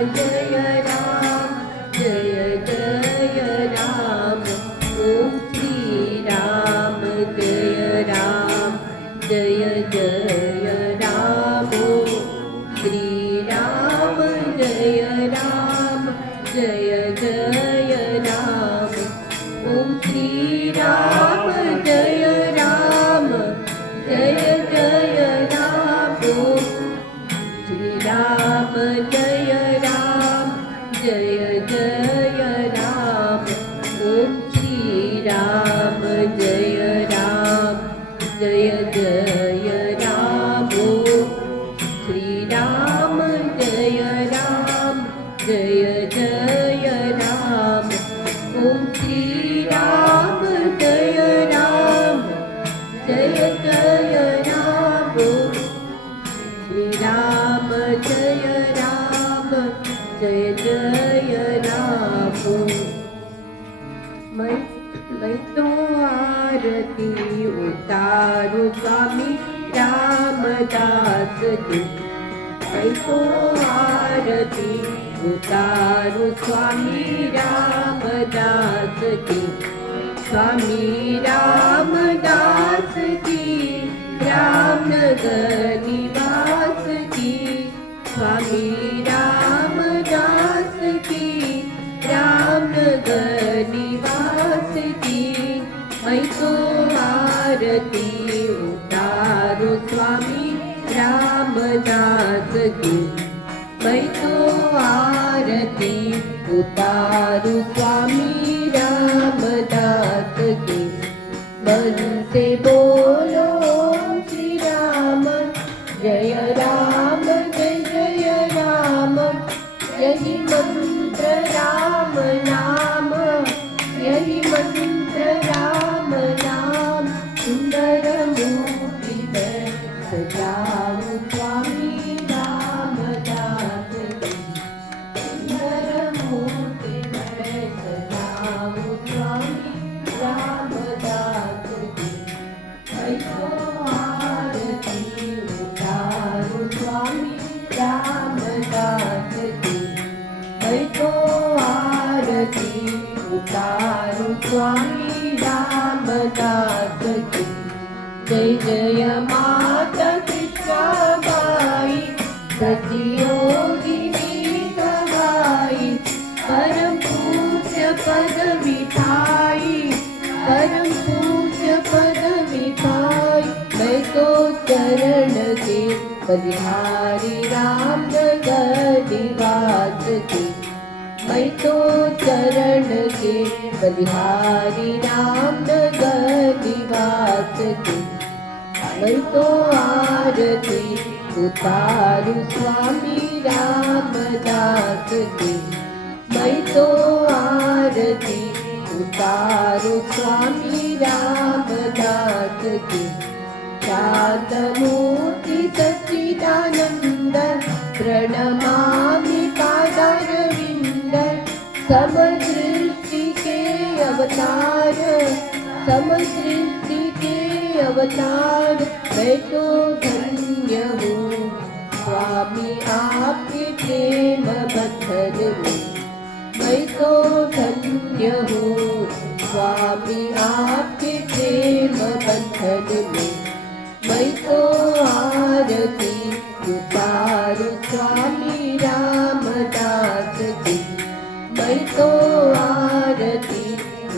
जय राम जय जय राम ओम श्री राम जय राम जय जय राम श्री राम जय राम जय जय राम ओम श्री राम जय राम जय जय राम श्री राम जय राम जय जय राम ओम श्री राम जय राम जय जय राम श्री राम जय राम जय जय राम ओम श्री राम जय राम जय जय राम श्री राम जय राम जय जय राम मैं तो आरती उतारू स्वामी रामदास की मैं तो आरती उतारू स्वामी रामदास की स्वामी रामदास की रामनगर निवास की स्वामी रामदास की रामनगर निवास की मैं तो आरती उतारू स्वामी रामदास की मैं तो आरती उतारू स्वामी रामदास की मन से बोलो श्री राम जय राम जय जय राम यही मंत्र राम नाम यही मंत्र राम नाम सुंदर मूर्ति में सजाऊं स्वामी रामदास की सुंदर मूर्ति में सजाऊं स्वामी रामदास की मैं तो आरती उतारू स्वामी रामदास की मैं तो आरती उतारू स्वामी रामदास की जय जय माता कृष्णाबाई प्रतियोगिनी गवाई परम पूज्य पद मिठाई परम पूज्य पद मिठाई मैं तो चरण के बलिहारी रामनगर निवास की मैं तो चरण के बलिहारी रामनगर निवास की मैं तो आरती उतारू स्वामी रामदास की मैं तो आरती उतारू स्वामी रामदास की शांत मूर्ति सच्चिदानंद प्रणमामि पादारविंद समदृष्टि के अवतार समदृष्टि के अवतार मैं तो धन्य हूँ स्वामी आपके प्रेम बंधन में मैं तो धन्य हूँ स्वामी आपके प्रेम बंधन में मैं तो आरती उतारू स्वामी रामदास की मैं तो आरती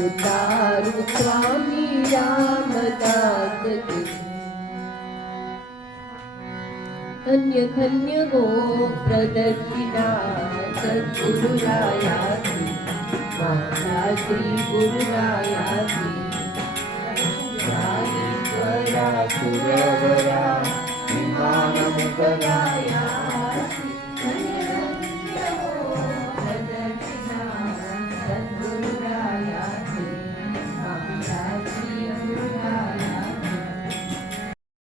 उतारू स्वामी रामदास की धन्य धन्य हो प्रदक्षिणा सद्गुरुराया की माता श्री गुरुराया की सुरवरा विमानमुखराय